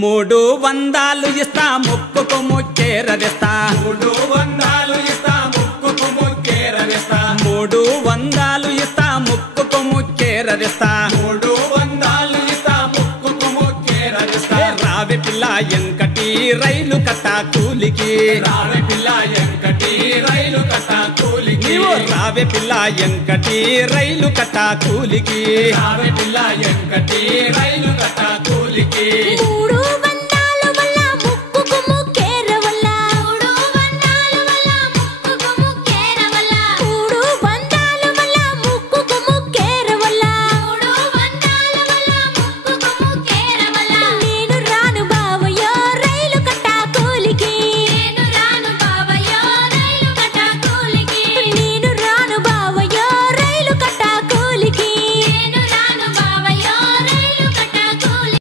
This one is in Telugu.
మూడు వందాలు ఇస్తా ముక్కుకు ముక్కేరవేస్తా 300 ఇస్తా ముక్కుకు ముక్కేరవేస్తా 300 ఇస్తా ముక్కుకు ముక్కేరవేస్తా 300 ఇస్తా ముక్కుకు ముక్కేరవేస్తా రావే పిల్ల ఎంకటి రైలు కట్ట కూలికి రావే పిల్ల ఎంకటి రైలు కట్ట కూలికి రావే పిల్ల ఎంకటి రైలు కట్ట కూలికి రావే పిల్ల ఎంకటి రైలు కట్ట కూలికి